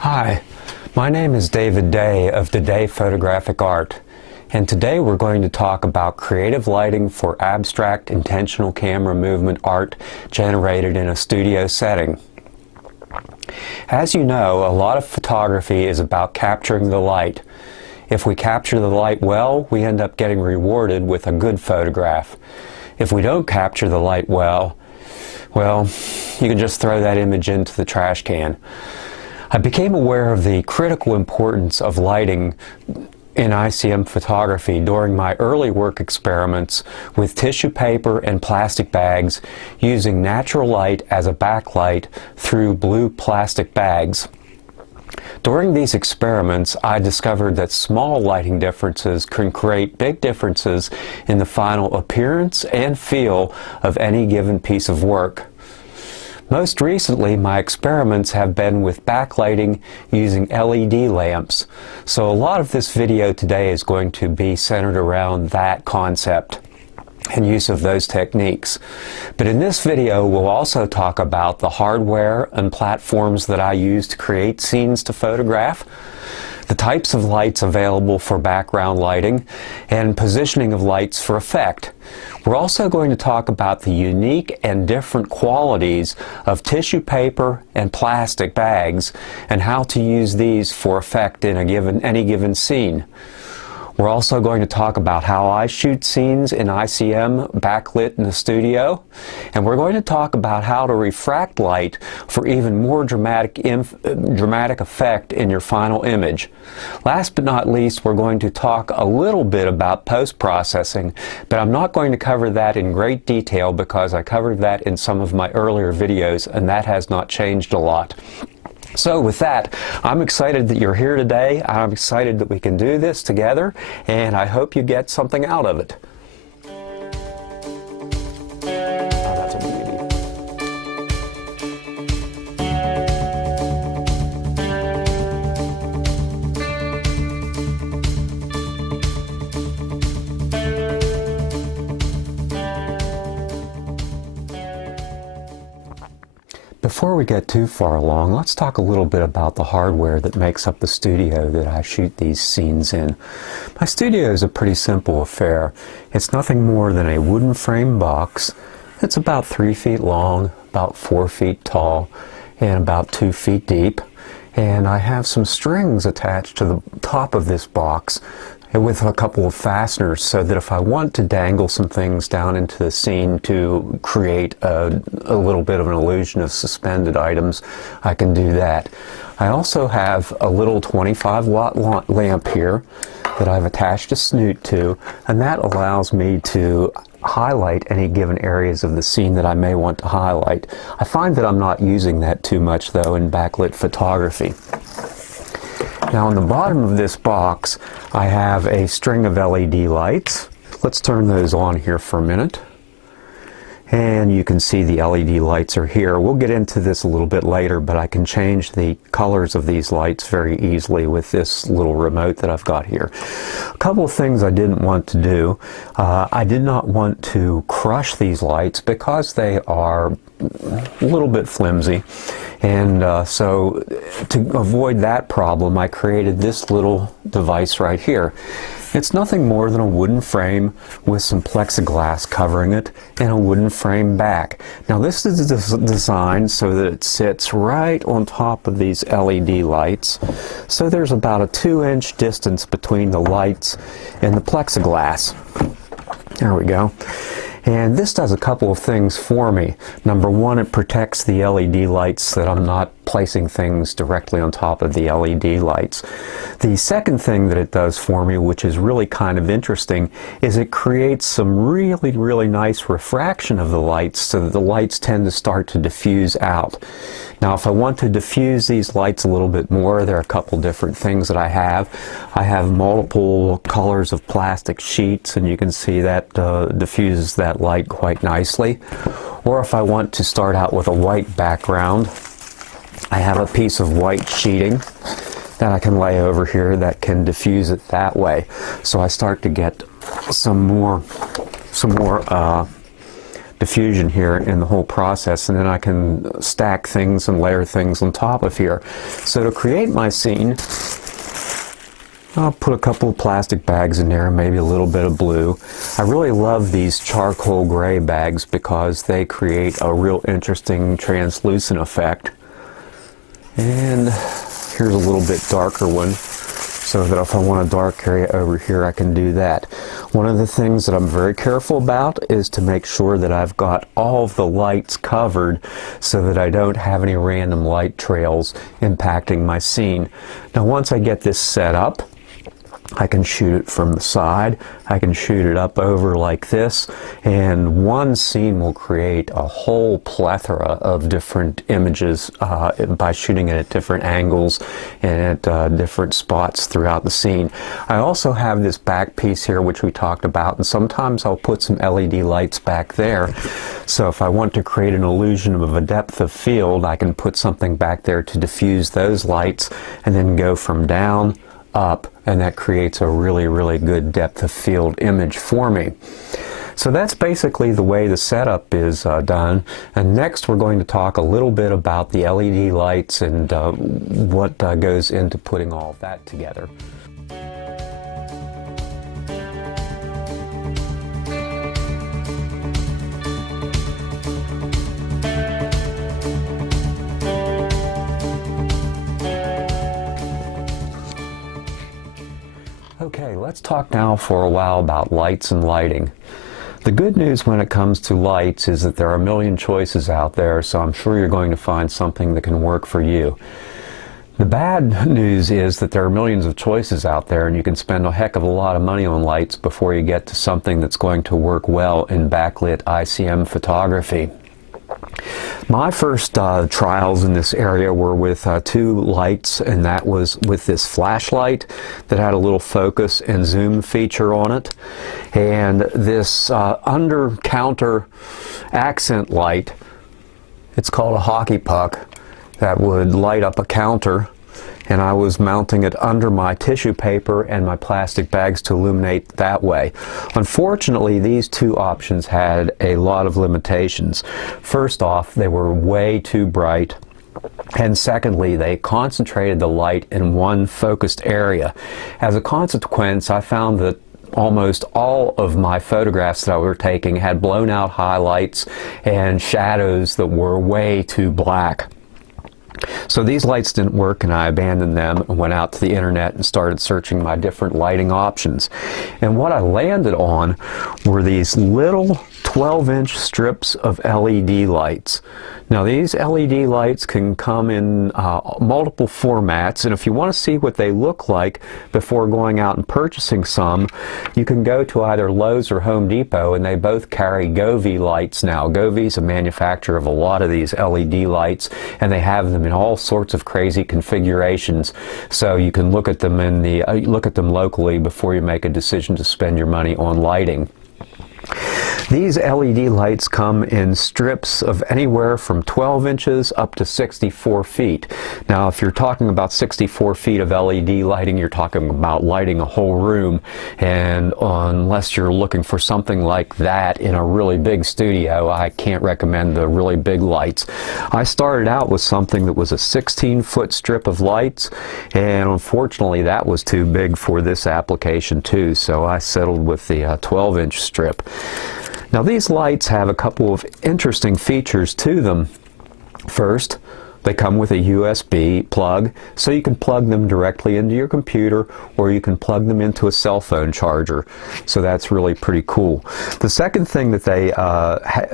Hi, my name is David Day of Day Photographic Art, and today we're going to talk about creative lighting for abstract intentional camera movement art generated in a studio setting. As you know, a lot of photography is about capturing the light. If we capture the light well, we end up getting rewarded with a good photograph. If we don't capture the light well, you can just throw that image into the trash can. I became aware of the critical importance of lighting in ICM photography during my early work experiments with tissue paper and plastic bags using natural light as a backlight through blue plastic bags. During these experiments, I discovered that small lighting differences can create big differences in the final appearance and feel of any given piece of work. Most recently, my experiments have been with backlighting using LED lamps, so a lot of this video today is going to be centered around that concept and use of those techniques. But in this video, we'll also talk about the hardware and platforms that I use to create scenes to photograph, the types of lights available for background lighting, and positioning of lights for effect. We're also going to talk about the unique and different qualities of tissue paper and plastic bags and how to use these for effect in any given scene. We're also going to talk about how I shoot scenes in ICM backlit in the studio, and we're going to talk about how to refract light for even more dramatic effect in your final image. Last but not least, we're going to talk a little bit about post-processing, but I'm not going to cover that in great detail because I covered that in some of my earlier videos, and that has not changed a lot. So with that, I'm excited that you're here today. I'm excited that we can do this together, and I hope you get something out of it. Oh, that's a beauty. Before we get too far along, let's talk a little bit about the hardware that makes up the studio that I shoot these scenes in. My studio is a pretty simple affair. It's nothing more than a wooden frame box. It's about 3 feet long, about 4 feet tall, and about 2 feet deep. And I have some strings attached to the top of this box with a couple of fasteners so that if I want to dangle some things down into the scene to create a little bit of an illusion of suspended items, I can do that. I also have a little 25-watt lamp here that I've attached a snoot to, and that allows me to highlight any given areas of the scene that I may want to highlight. I find that I'm not using that too much though in backlit photography. Now on the bottom of this box I have a string of LED lights. Let's turn those on here for a minute. And you can see the LED lights are here. We'll get into this a little bit later, but I can change the colors of these lights very easily with this little remote that I've got here. A couple of things I didn't want to do. I did not want to crush these lights because they are a little bit flimsy. And so to avoid that problem, I created this little device right here. It's nothing more than a wooden frame with some plexiglass covering it and a wooden frame back. Now this is designed so that it sits right on top of these LED lights. So there's about a 2-inch distance between the lights and the plexiglass. There we go. And this does a couple of things for me. Number one, it protects the LED lights that I'm not placing things directly on top of the LED lights. The second thing that it does for me, which is really kind of interesting, is it creates some really nice refraction of the lights, so that the lights tend to start to diffuse out. Now, if I want to diffuse these lights a little bit more, there are a couple different things that I have. I have multiple colors of plastic sheets, and you can see that diffuses that light quite nicely. Or if I want to start out with a white background, I have a piece of white sheeting that I can lay over here that can diffuse it that way. So I start to get some more diffusion here in the whole process, and then I can stack things and layer things on top of here. So to create my scene, I'll put a couple of plastic bags in there, maybe a little bit of blue. I really love these charcoal gray bags because they create a real interesting translucent effect. And here's a little bit darker one, so that if I want a dark area over here, I can do that. One of the things that I'm very careful about is to make sure that I've got all of the lights covered so that I don't have any random light trails impacting my scene. Now, once I get this set up, I can shoot it from the side, I can shoot it up over like this, and one scene will create a whole plethora of different images by shooting it at different angles and at different spots throughout the scene. I also have this back piece here which we talked about, and sometimes I'll put some LED lights back there. So if I want to create an illusion of a depth of field, I can put something back there to diffuse those lights and then go from down, up, and that creates a really good depth of field image for me. So that's basically the way the setup is done. And next we're going to talk a little bit about the LED lights and what goes into putting all of that together. Okay, let's talk now for a while about lights and lighting. The good news when it comes to lights is that there are a million choices out there, so I'm sure you're going to find something that can work for you. The bad news is that there are millions of choices out there, and you can spend a heck of a lot of money on lights before you get to something that's going to work well in backlit ICM photography. My first trials in this area were with two lights, and that was with this flashlight that had a little focus and zoom feature on it, and this under counter accent light. It's called a hockey puck, that would light up a counter, and I was mounting it under my tissue paper and my plastic bags to illuminate that way. Unfortunately, these two options had a lot of limitations. First off, they were way too bright, and secondly, they concentrated the light in one focused area. As a consequence, I found that almost all of my photographs that I were taking had blown out highlights and shadows that were way too black. So these lights didn't work, and I abandoned them and went out to the internet and started searching my different lighting options. And what I landed on were these little 12-inch strips of LED lights. Now, these LED lights can come in multiple formats, and if you want to see what they look like before going out and purchasing some, you can go to either Lowe's or Home Depot, and they both carry Govee lights now. Govee is a manufacturer of a lot of these LED lights, and they have them in all sorts of crazy configurations. So you can look at them look at them locally before you make a decision to spend your money on lighting. These LED lights come in strips of anywhere from 12 inches up to 64 feet. Now, if you're talking about 64 feet of LED lighting, you're talking about lighting a whole room, and unless you're looking for something like that in a really big studio, I can't recommend the really big lights. I started out with something that was a 16-foot strip of lights, and unfortunately that was too big for this application too, so I settled with the 12-inch strip. Now, these lights have a couple of interesting features to them. First, They come with a USB plug, so you can plug them directly into your computer, or you can plug them into a cell phone charger. So that's really pretty cool. The second thing that they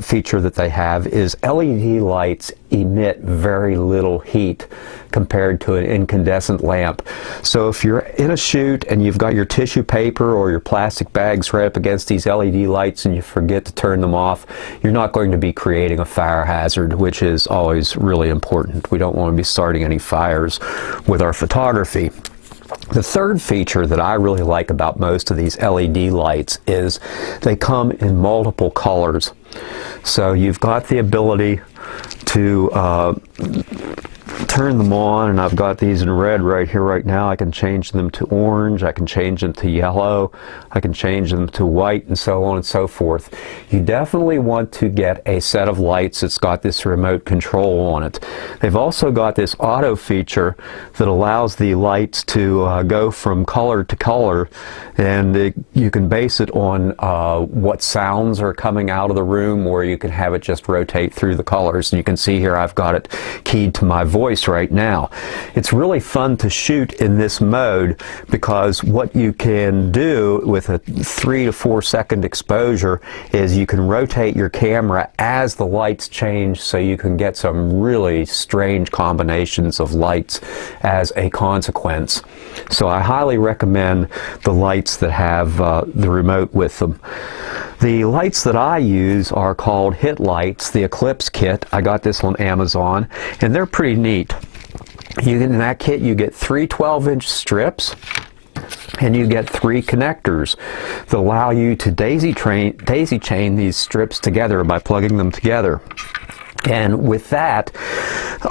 feature that they have is LED lights emit very little heat compared to an incandescent lamp. So if you're in a shoot and you've got your tissue paper or your plastic bags right up against these LED lights and you forget to turn them off, you're not going to be creating a fire hazard, which is always really important. We don't want to be starting any fires with our photography. The third feature that I really like about most of these LED lights is they come in multiple colors. So you've got the ability to turn them on, and I've got these in red right here right now. I can change them to orange, I can change them to yellow, I can change them to white, and so on and so forth. You definitely want to get a set of lights that's got this remote control on it. They've also got this auto feature that allows the lights to go from color to color, and you can base it on what sounds are coming out of the room, or you can have it just rotate through the colors. And you can see here I've got it keyed to my voice right now. It's really fun to shoot in this mode because what you can do with a 3 to 4 second exposure is you can rotate your camera as the lights change, so you can get some really strange combinations of lights as a consequence. So I highly recommend the lights that have the remote with them. The lights that I use are called HIT lights, the Eclipse kit. I got this on Amazon, and they're pretty neat. In that kit you get 3 12-inch strips, and you get 3 connectors that allow you to daisy chain these strips together by plugging them together. And with that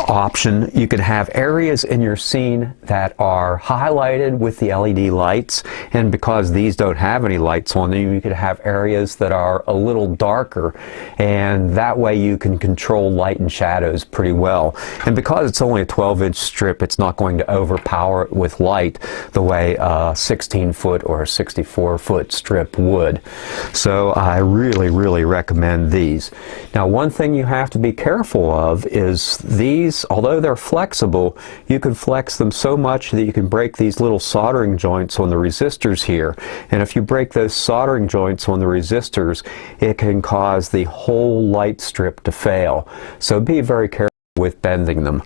option, you can have areas in your scene that are highlighted with the LED lights, and because these don't have any lights on them, you could have areas that are a little darker, and that way you can control light and shadows pretty well. And because it's only a 12-inch strip, it's not going to overpower it with light the way a 16-foot or a 64-foot strip would. So I really recommend these. Now, one thing you have to be careful of is these, although they're flexible, you can flex them so much that you can break these little soldering joints on the resistors here. And if you break those soldering joints on the resistors, it can cause the whole light strip to fail. So be very careful with bending them.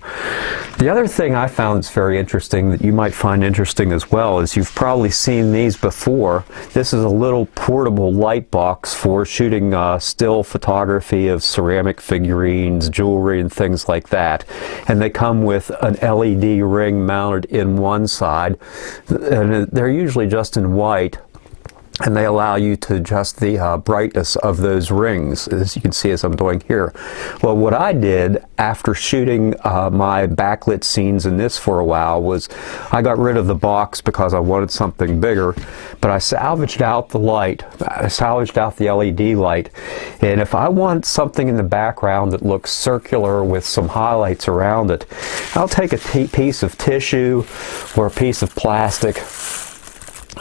The other thing I found that's very interesting, that you might find interesting as well, is you've probably seen these before. This is a little portable light box for shooting still photography of ceramic figurines, jewelry, and things like that. And they come with an LED ring mounted in one side, and they're usually just in white. And they allow you to adjust the brightness of those rings, as you can see as I'm doing here. Well, what I did after shooting my backlit scenes in this for a while was I got rid of the box because I wanted something bigger, but I salvaged out the light. I salvaged out the LED light. And if I want something in the background that looks circular with some highlights around it, I'll take a piece of tissue or a piece of plastic,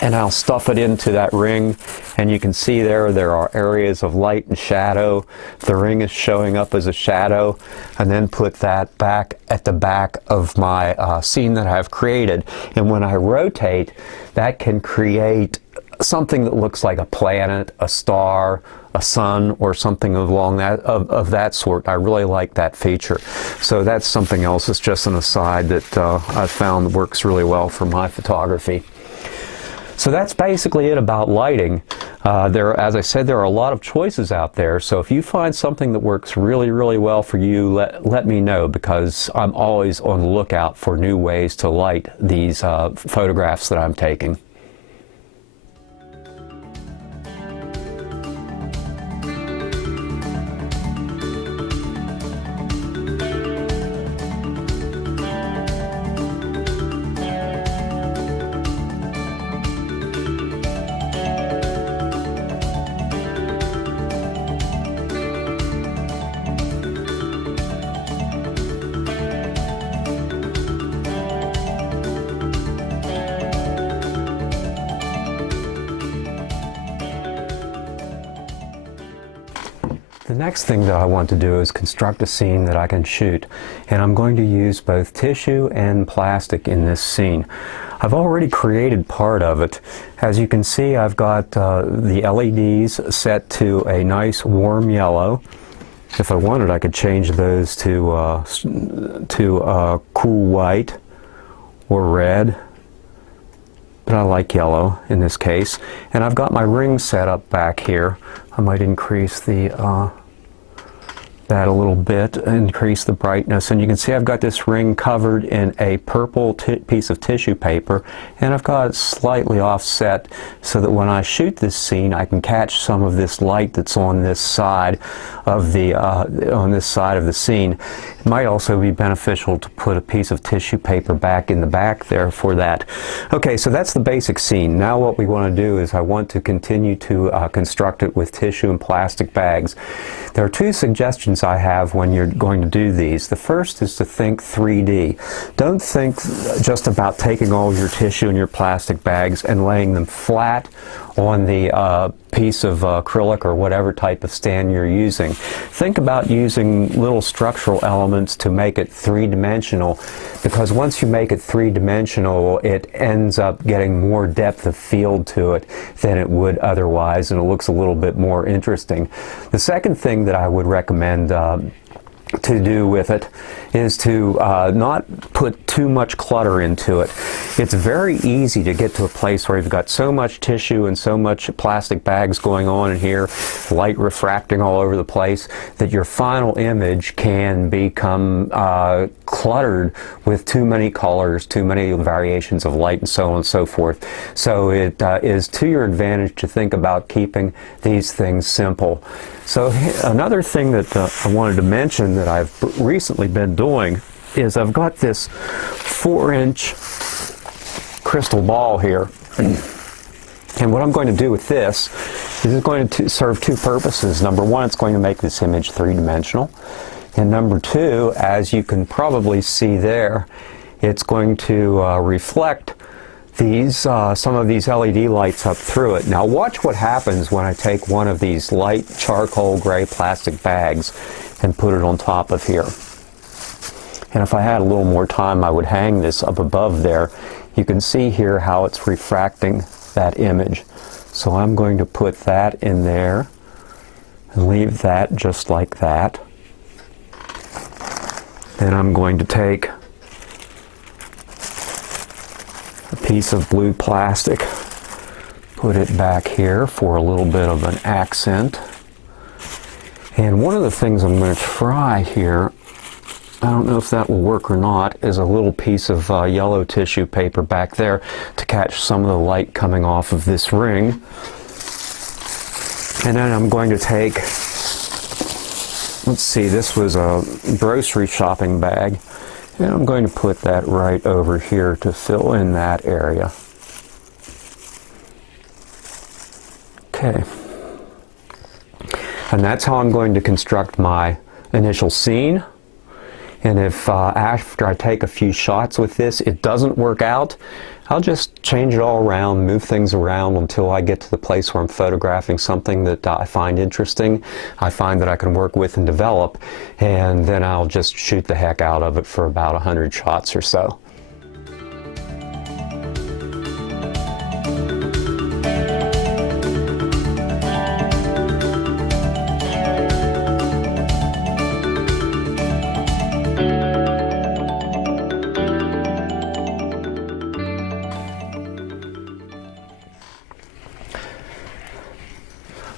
and I'll stuff it into that ring, and you can see there are areas of light and shadow. The ring is showing up as a shadow, and then put that back at the back of my scene that I've created. And when I rotate, that can create something that looks like a planet, a star, a sun, or something along that of that sort. I really like that feature. So that's something else. It's just an aside that I've found works really well for my photography. So that's basically it about lighting. As I said, there are a lot of choices out there, so if you find something that works really well for you, let me know, because I'm always on the lookout for new ways to light these photographs that I'm taking. The next thing that I want to do is construct a scene that I can shoot, and I'm going to use both tissue and plastic in this scene. I've already created part of it. As you can see, I've got the LEDs set to a nice warm yellow. If I wanted, I could change those to cool white or red, but I like yellow in this case. And I've got my ring set up back here. I might increase that a little bit, increase the brightness, and you can see I've got this ring covered in a purple piece of tissue paper, and I've got it slightly offset so that when I shoot this scene I can catch some of this light that's on this side of the scene. It might also be beneficial to put a piece of tissue paper back in the back there for that. Okay, so that's the basic scene. Now what we want to do is I want to continue to construct it with tissue and plastic bags. There are two suggestions I have when you're going to do these. The first is to think 3D. Don't think just about taking all your tissue and your plastic bags and laying them flat on the piece of acrylic or whatever type of stand you're using. Think about using little structural elements to make it three-dimensional, because once you make it three-dimensional it ends up getting more depth of field to it than it would otherwise, and it looks a little bit more interesting. The second thing that I would recommend to do with it is to not put too much clutter into it. It's very easy to get to a place where you've got so much tissue and so much plastic bags going on in here, light refracting all over the place, that your final image can become cluttered with too many colors, too many variations of light, and so on and so forth. So it is to your advantage to think about keeping these things simple. So another thing that I wanted to mention that I've recently been doing is I've got this 4-inch crystal ball here. And what I'm going to do with this is it's going to serve two purposes. Number one, it's going to make this image three-dimensional. And number two, as you can probably see there, it's going to reflect some of these LED lights up through it. Now watch what happens when I take one of these light charcoal gray plastic bags and put it on top of here. And if I had a little more time, I would hang this up above there. You can see here how it's refracting that image. So I'm going to put that in there and leave that just like that. Then I'm going to take a piece of blue plastic, put it back here for a little bit of an accent. And one of the things I'm going to try here, I don't know if that will work or not, is a little piece of yellow tissue paper back there to catch some of the light coming off of this ring. And then I'm going to take, let's see, this was a grocery shopping bag. And I'm going to put that right over here to fill in that area. Okay. And that's how I'm going to construct my initial scene. And if after I take a few shots with this, it doesn't work out, I'll just change it all around, move things around until I get to the place where I'm photographing something that I find interesting, I find that I can work with and develop, and then I'll just shoot the heck out of it for about 100 shots or so.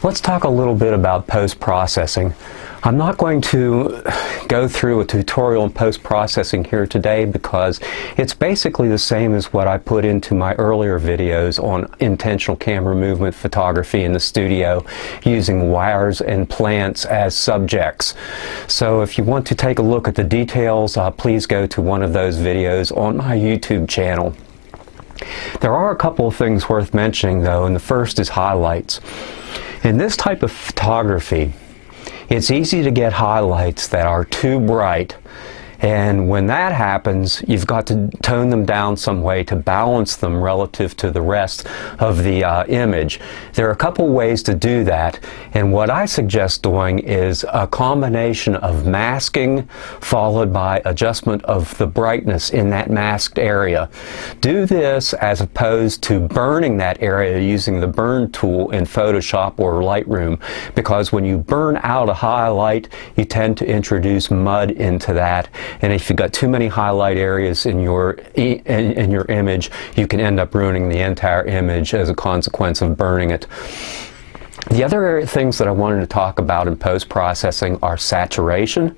Let's talk a little bit about post-processing. I'm not going to go through a tutorial on post-processing here today because it's basically the same as what I put into my earlier videos on intentional camera movement photography in the studio using wires and plants as subjects. So if you want to take a look at the details, please go to one of those videos on my YouTube channel. There are a couple of things worth mentioning though, and the first is highlights. In this type of photography, it's easy to get highlights that are too bright And when that happens, you've got to tone them down some way to balance them relative to the rest of the image. There are a couple ways to do that, and what I suggest doing is a combination of masking followed by adjustment of the brightness in that masked area. Do this as opposed to burning that area using the burn tool in Photoshop or Lightroom, because when you burn out a highlight, you tend to introduce mud into that, and if you've got too many highlight areas in your image, you can end up ruining the entire image as a consequence of burning it. The other things that I wanted to talk about in post-processing are saturation,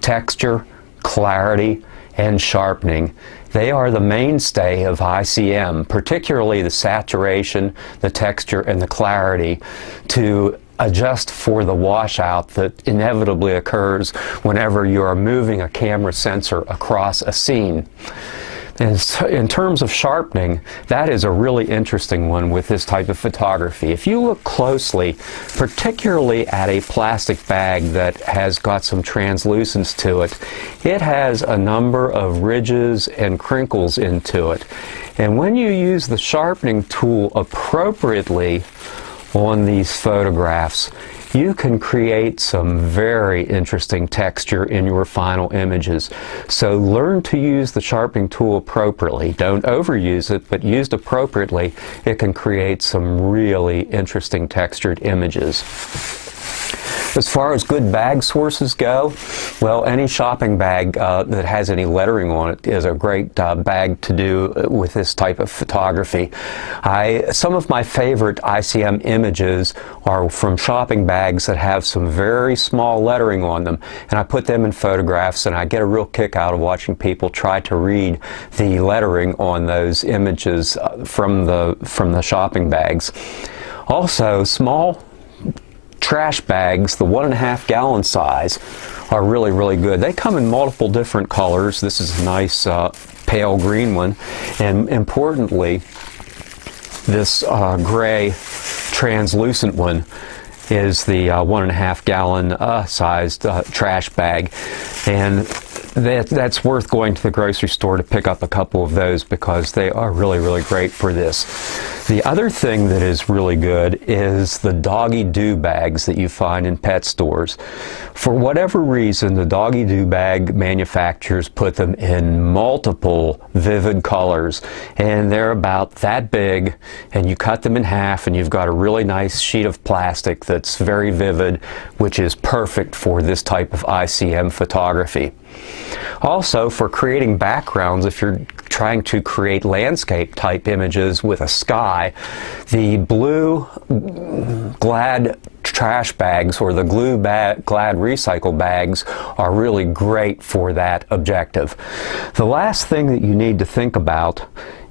texture, clarity, and sharpening. They are the mainstay of ICM, particularly the saturation, the texture, and the clarity, to adjust for the washout that inevitably occurs whenever you are moving a camera sensor across a scene. And in terms of sharpening, that is a really interesting one with this type of photography. If you look closely, particularly at a plastic bag that has got some translucence to it, it has a number of ridges and crinkles into it. And when you use the sharpening tool appropriately on these photographs, you can create some very interesting texture in your final images. So learn to use the sharpening tool appropriately. Don't overuse it, but used appropriately, it can create some really interesting textured images. As far as good bag sources go, well, any shopping bag that has any lettering on it is a great bag to do with this type of photography. Some of my favorite ICM images are from shopping bags that have some very small lettering on them, and I put them in photographs, and I get a real kick out of watching people try to read the lettering on those images from the shopping bags. Also, small trash bags, the 1.5 gallon size, are really, really good. They come in multiple different colors. This is a nice pale green one, and importantly, this gray translucent one is the 1.5 gallon sized trash bag, and that's worth going to the grocery store to pick up a couple of those because they are really, really great for this. The other thing that is really good is the doggy do bags that you find in pet stores. For whatever reason, the doggy do bag manufacturers put them in multiple vivid colors, and they're about that big, and you cut them in half and you've got a really nice sheet of plastic that's very vivid, which is perfect for this type of ICM photography. Also, for creating backgrounds, if you're trying to create landscape type images with a sky, the blue Glad trash bags or the Glad recycle bags are really great for that objective. The last thing that you need to think about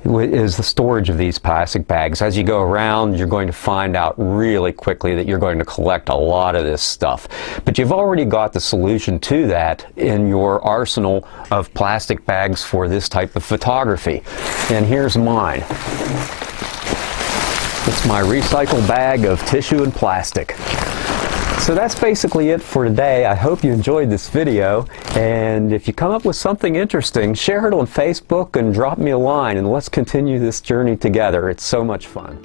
is the storage of these plastic bags. As you go around, you're going to find out really quickly that you're going to collect a lot of this stuff. But you've already got the solution to that in your arsenal of plastic bags for this type of photography. And here's mine. It's my recycle bag of tissue and plastic. So that's basically it for today. I hope you enjoyed this video, and if you come up with something interesting, share it on Facebook and drop me a line, and let's continue this journey together. It's so much fun.